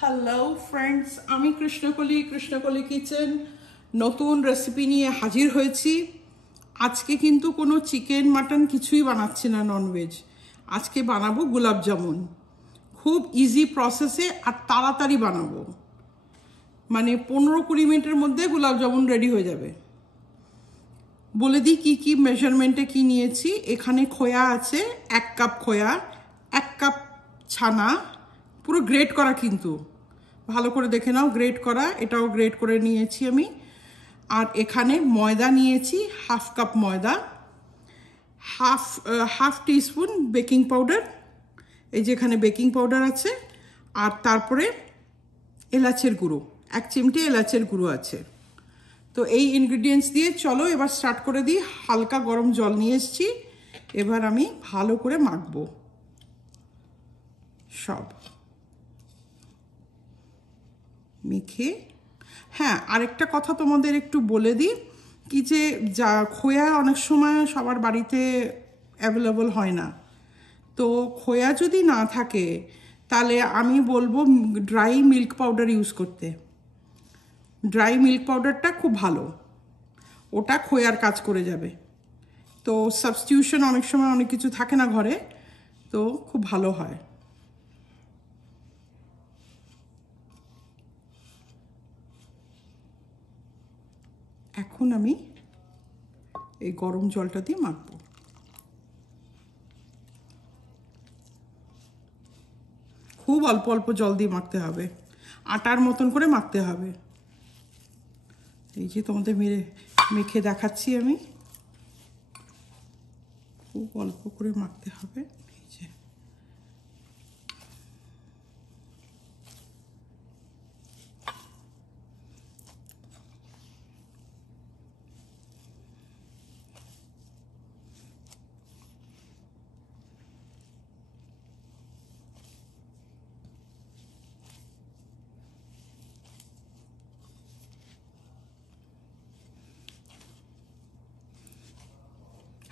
Hello friends, আমি Krishnakoli kitchen নতুন recipe নিয়ে হাজির হয়েছি। আজকে কিন্তু কোনো চিকেন মাটন কিছুই বানাচ্ছি না, ননভেজ। আজকে বানাবো গোলাপ জামুন। খুব ইজি প্রসেসে আর তাড়াতাড়ি বানাবো, মানে 15-20 মিনিটের মধ্যে গোলাপ জামুন রেডি হয়ে যাবে। বলে দিই কি কি মেজারমেন্টে কি নিয়েছি। এখানে খোয়া আছে 1 কাপ খোয়া, 1 কাপ ছানা, পুরো গ্রেট করা, কিন্তু ভালো করে দেখে নাও, গ্রেট করা, এটাও গ্রেট করে নিয়েছি আমি। আর এখানে ময়দা নিয়েছি 1/2 কাপ ময়দা, হাফ টিস্পুন বেকিং পাউডার, এই যে এখানে বেকিং পাউডার আছে। আর তারপরে এলাচের গুঁড়ো, 1 চিমটি এলাচের গুঁড়ো আছে। তো এই ইনগ্রিডিয়েন্টস দিয়ে চলো এবার স্টার্ট করে দিই। হালকা গরম জল নিয়ে এসেছি, এবার আমি ভালো করে মাখবো সব মেখে। হ্যাঁ, আরেকটা কথা তোমাদের একটু বলে দিই, কি যে যা খোয়া অনেক সময় সবার বাড়িতে অ্যাভেলেবল হয় না। তো খোয়া যদি না থাকে তাহলে আমি বলবো ড্রাই মিল্ক পাউডার ইউজ করতে। ড্রাই মিল্ক পাউডারটা খুব ভালো, ওটা খোয়ার কাজ করে যাবে। তো সাবস্টিটিউশন অনেক সময় অনেক কিছু থাকে না ঘরে, তো খুব ভালো হয়। এখন আমি এই গরম জলটা দিয়ে মাখবো। খুব অল্প অল্প জল দিয়ে মাখতে হবে, আটার মতন করে মাখতে হবে। এই যে তোমাদের মেখে দেখাচ্ছি আমি, খুব অল্প করে মাখতে হবে। এই যে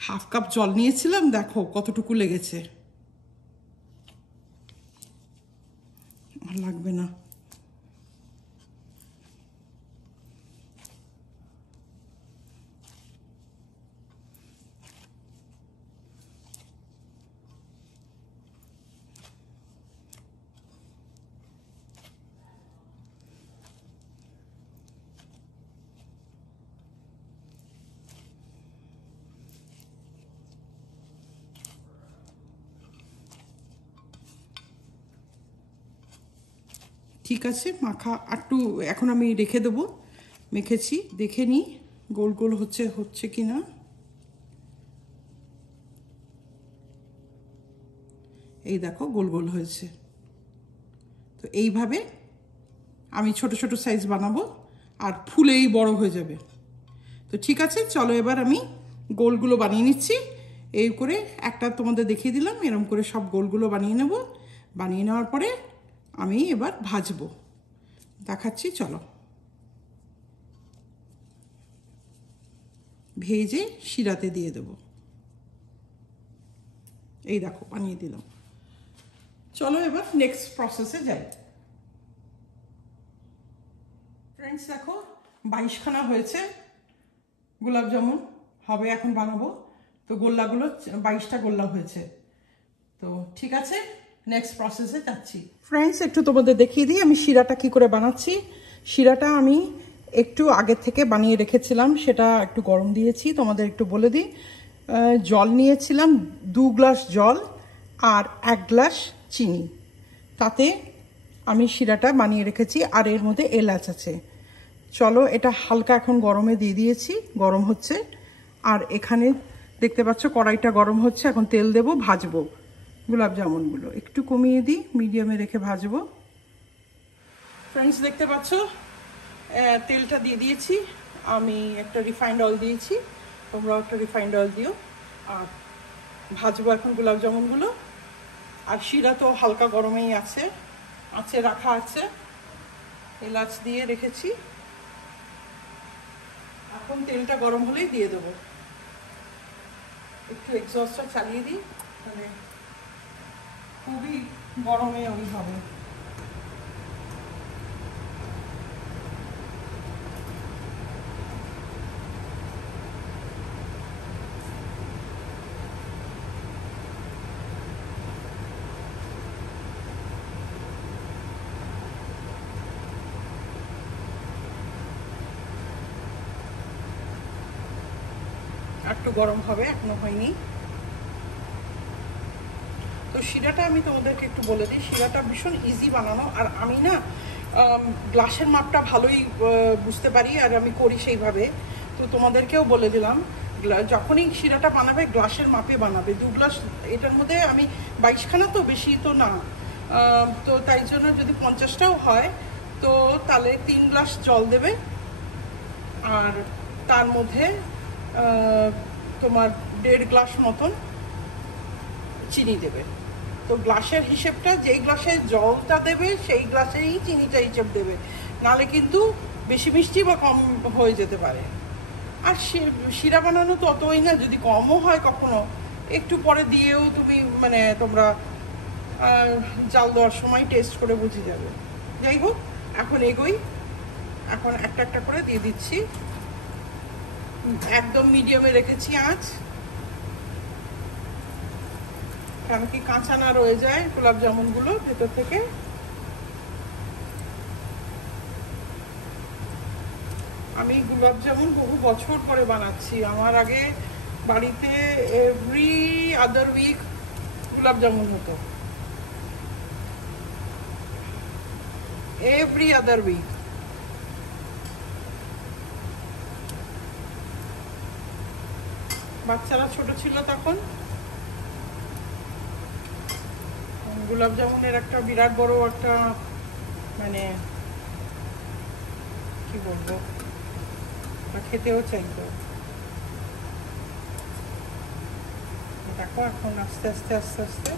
হাফ কাপ জল নিয়েছিলাম, দেখো কতটুকু লেগেছে। আর লাগবে না। ঠিক আছে, মাখা একটু এখন আমি রেখে দেবো। মেখেছি, দেখে নিই গোল গোল হচ্ছে কি না। এই দেখো গোল গোল হয়েছে। তো এইভাবে আমি ছোট ছোট সাইজ বানাবো আর ফুলেই বড় হয়ে যাবে। তো ঠিক আছে, চলো এবার আমি গোলগুলো বানিয়ে নিচ্ছি। এই করে একটা তোমাদের দেখিয়ে দিলাম, এরকম করে সব গোলগুলো বানিয়ে নেব। বানিয়ে নেওয়ার পরে আমি এবার ভাজবো, দেখাচ্ছি চলো। ভেজে শিরাতে দিয়ে দেব। এই দেখো বানিয়ে দিলাম। চলো এবার নেক্সট প্রসেসে যাই। ফ্রেন্ডস দেখো 22খানা হয়েছে গোলাপ জামুন, হবে এখন বানাবো। তো গোল্লাগুলো 22টা গোল্লা হয়েছে। তো ঠিক আছে, নেক্সট প্রসেসে যাচ্ছি। ফ্রেন্ডস একটু তোমাদের দেখিয়ে দিই আমি শিরাটা কি করে বানাচ্ছি। শিরাটা আমি একটু আগে থেকে বানিয়ে রেখেছিলাম, সেটা একটু গরম দিয়েছি। তোমাদের একটু বলে দিই, জল নিয়েছিলাম 2 গ্লাস জল আর 1 গ্লাস চিনি, তাতে আমি শিরাটা বানিয়ে রেখেছি। আর এর মধ্যে এলাচ আছে। চলো এটা হালকা এখন গরমে দিয়ে দিয়েছি, গরম হচ্ছে। আর এখানে দেখতে পাচ্ছ কড়াইটা গরম হচ্ছে, এখন তেল দেবো, ভাজবো গোলাপ জামুনগুলো। একটু কমিয়ে দিই, মিডিয়ামে রেখে ভাজবো। ফ্রেন্ডস দেখতে পাচ্ছ তেলটা দিয়ে দিয়েছি। আমি একটা রিফাইন্ড অয়েল দিয়েছি, তোমরাও একটা রিফাইন্ড অয়েল দিও। আর ভাজবো এখন গোলাপ জামুনগুলো। আর শিরা তো হালকা গরমেই আছে রাখা আছে, এলাচ দিয়ে রেখেছি। এখন তেলটা গরম হলেই দিয়ে দেবো। একটু এক্সস্টটা চালিয়ে দিই, মানে খুবই গরমে ওই হবে। একটু গরম হবে, এখনো হয়নি। তো শিরাটা আমি তোমাদেরকে একটু বলে দিই, শিরাটা ভীষণ ইজি বানানো। আর আমি না গ্লাসের মাপটা ভালোই বুঝতে পারি, আর আমি করি সেইভাবে। তো তোমাদেরকেও বলে দিলাম, যখনই শিরাটা বানাবে গ্লাসের মাপে বানাবে। 2 গ্লাস, এটার মধ্যে আমি 22খানা, তো বেশি তো না। তো তাই জন্য যদি 50টাও হয় তো তাহলে 3 গ্লাস জল দেবে, আর তার মধ্যে তোমার 1.5 গ্লাস মতন চিনি দেবে। তো গ্লাসের হিসেবটা, যেই গ্লাসে জলটা দেবে সেই গ্লাসেই চিনিটা হিসেব দেবে, নালে কিন্তু বেশি মিষ্টি বা কম হয়ে যেতে পারে। আর শিরা বানানো তো অতই না, যদি কমও হয় কখনো একটু পরে দিয়েও তুমি মানে তোমরা জাল দেওয়ার সময় টেস্ট করে বুঝে যাবে। যাই হোক, এখন এগোই। এখন একটা একটা করে দিয়ে দিচ্ছি, একদম মিডিয়ামে রেখেছি আঁচ, কেন কি কাঁচা না রয়ে যায় গোলাপ জামুনগুলো ভেতর থেকে। আমি গোলাপ জামুন বহু বছর পরে বানাচ্ছি। আমার আগে বাড়িতে এভরি আদার উইক গোলাপ জামুন হতো, এভরি আদার উইক। বাচ্চারা ছোট ছিল তখন। গোলাপ জামুনের একটা বিরাট বড় একটা মানে কি বলবো, খেতেও চাইতো। দেখো এখন আস্তে আস্তে আস্তে আস্তে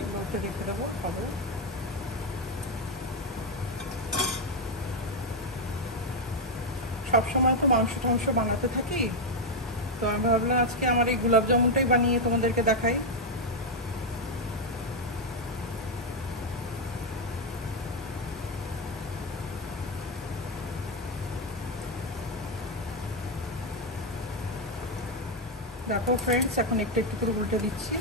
এগুলোকে রেখে দেবো, খাবো। সবসময় তো মাংস টাংস বানাতে থাকি, তো আমি ভাবলাম আজকে আমার এই গোলাপ জামুনটাই বানিয়ে তোমাদেরকে দেখাই। দেখো ফ্রেন্ডস, এখন একটু একটু করে উল্টে দিচ্ছি।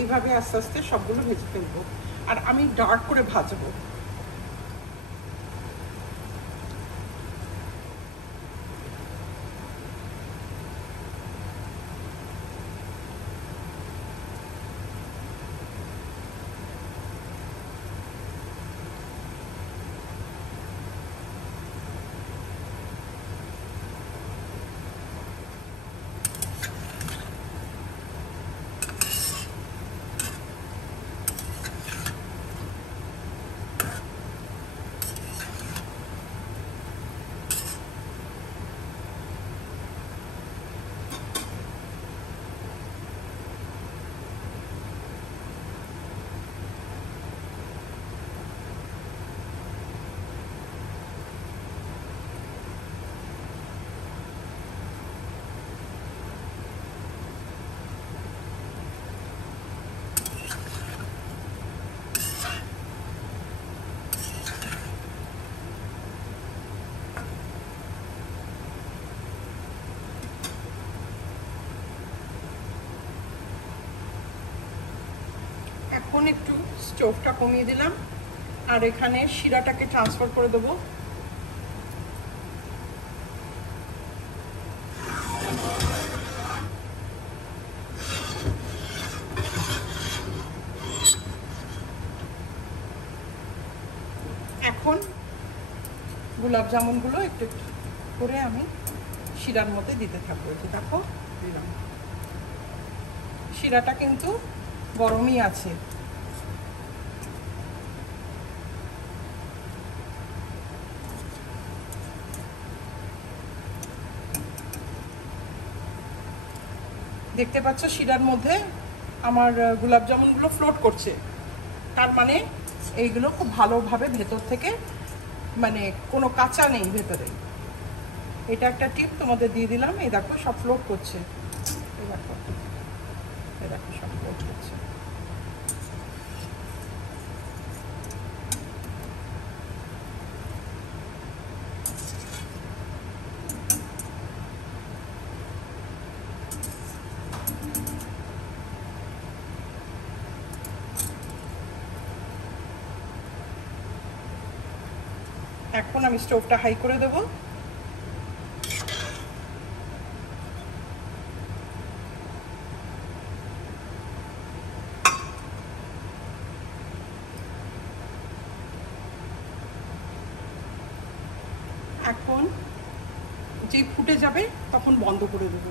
এইভাবে আস্তে আস্তে সবগুলো ভেজে ফেলবো, আর আমি ডার্ক করে ভাজবো। এখন একটু স্টোভটা কমিয়ে দিলাম, আর এখানে শিরাটাকে ট্রান্সফার করে দেবো। এখন গোলাপ জামুনগুলো একটু একটু করে আমি শিরার মধ্যে দিতে থাকবো। এই দেখো দিলাম, শিরাটা কিন্তু গরমই আছে। দেখতে পাচ্ছ শিরার মধ্যে আমার গোলাপ জামুনগুলো ফ্লোট করছে, তার মানে এইগুলো খুব ভালোভাবে ভেতর থেকে মানে কোনো কাঁচা নেই ভেতরে। এটা একটা টিপ তোমাদের দিয়ে দিলাম। এই দেখো সব ফ্লোট করছে, এই দেখো, এই দেখো সব ফ্লোট করছে। এখন আমি স্টোভটা হাই করে দেব। এখন যে ফুটে যাবে তখন বন্ধ করে দেবো,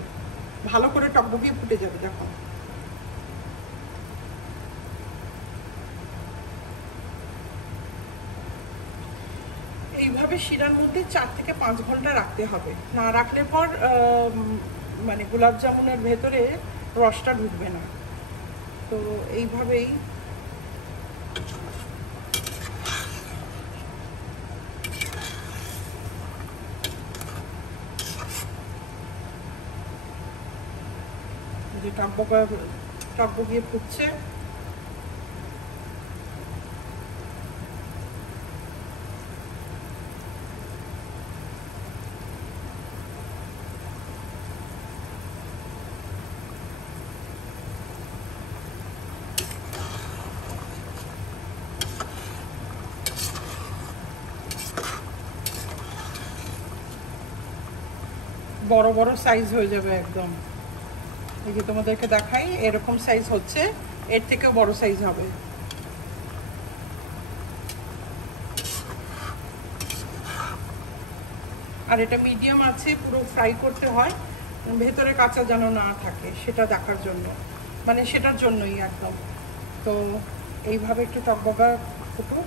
ভালো করে টকবগিয়ে ফুটে যাবে যখন। এইভাবে শিরার মধ্যে 4 থেকে 5 ঘন্টা রাখতে হবে, না রাখলে পর মানে গোলাপ জামুনের ভেতরে রসটা ঢুকবে না। তো এইভাবেই যে টকবগিয়ে ফুটছে। বড় বড় সাইজ হয়ে যাবে একদম। এই যে তোমাদেরকে দেখাই, এরকম সাইজ হচ্ছে, এর থেকেও বড় সাইজ হবে। আর এটা মিডিয়াম আছে, পুরো ফ্রাই করতে হয়, ভেতরে কাঁচা যেন না থাকে সেটা দেখার জন্য, মানে সেটার জন্যই একদম। তো এইভাবে একটু টকবগা ফুটো,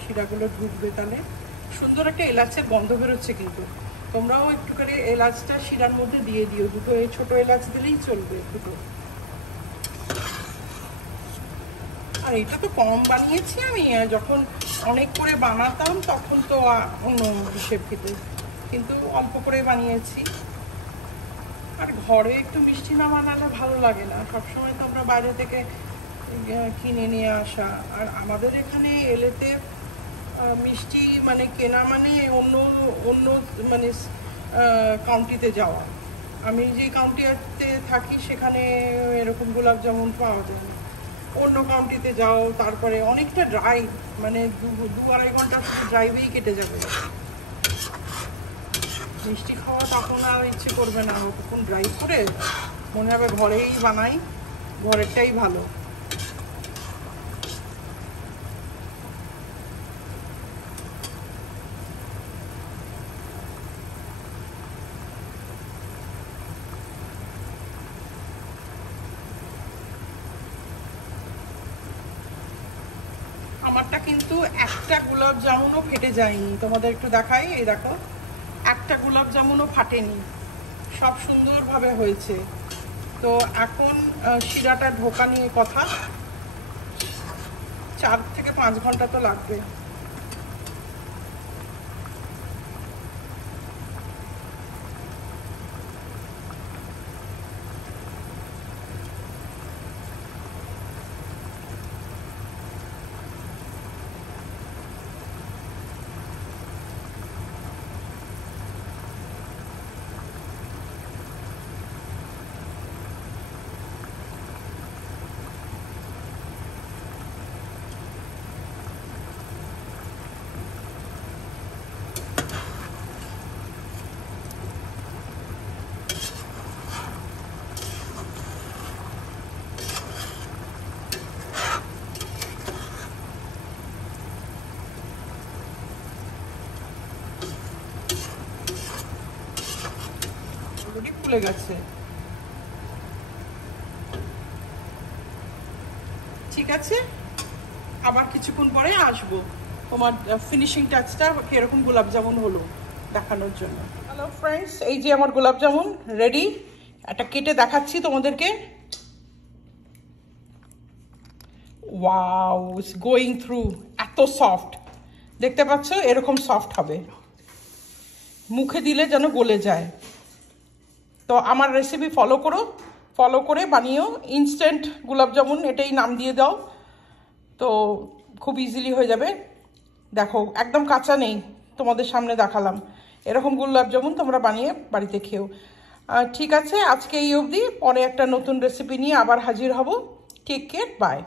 শিরাগুলো ঢুকবে, তাহলে সুন্দর একটা এলাচের গন্ধ বেরোচ্ছে। কিন্তু তোমরাও একটুখানি এলাচটা শিরার মধ্যে দিয়ে দিও, দুটো ছোট এলাচ দিলেই চলবে দুটো। আর এটা তো কম বানিয়েছি আমি, যখন অনেক করে বানাতাম তখন তো অন্য হিসেব খেতে, কিন্তু অল্প করে বানিয়েছি। আর ঘরে একটু মিষ্টি না বানালে ভালো লাগে না, সবসময় তো আমরা বাইরে থেকে কিনে নিয়ে আসা। আর আমাদের এখানে এলেতে মিষ্টি মানে কেনা মানে অন্য অন্য মানে কাউন্টিতে যাওয়া। আমি যে কাউন্টিতে থাকি সেখানে এরকম গোলাপ জামুন পাওয়া যায় না। অন্য কাউন্টিতে যাও, তারপরে অনেকটা ড্রাইভ, মানে 2-2.5 ঘন্টা ড্রাইভেই কেটে যাবে। মিষ্টি খাওয়া তখন আর ইচ্ছে করবে না, তখন ড্রাইভ করে মনে হবে ঘরেই বানাই, ঘরেরটাই ভালো। আমারটা কিন্তু একটা গোলাপ জামুনও ফেটে যায়নি, তোমাদের একটু দেখাই। এই দেখো, একটা গোলাপ জামুনও ফাটেনি, সব সুন্দরভাবে হয়েছে। তো এখন শিরাটা ঢোকা নিয়ে কথা, 4 থেকে 5 ঘন্টা তো লাগবে। ফুলে গেছে। ঠিক আছে, আবার কিছুক্ষণ পরে আসবো তোমার ফিনিশিং টাচটা কিরকম গোলাপ জামুন হলো দেখানোর জন্য। হ্যালো ফ্রেন্ডস, এই যে আমার গোলাপ জামুন রেডি। একটা কেটে দেখাচ্ছি তোমাদেরকে। ওয়াও, ইটস গোয়িং থ্রু, এত সফট, দেখতে পাচ্ছ এরকম সফট হবে। মুখে দিলে যেন গলে যায়। তো আমার রেসিপি ফলো করো, ফলো করে বানিও। ইনস্ট্যান্ট গোলাপ জামুন এটাই নাম দিয়ে দাও, তো খুব ইজিলি হয়ে যাবে। দেখো একদম কাঁচা নেই, তোমাদের সামনে দেখালাম। এরকম গোলাপ জামুন তোমরা বানিয়ে বাড়িতে খেও। ঠিক আছে, আজকে এই অবধি। পরে একটা নতুন রেসিপি নিয়ে আবার হাজির হব। Take care, by.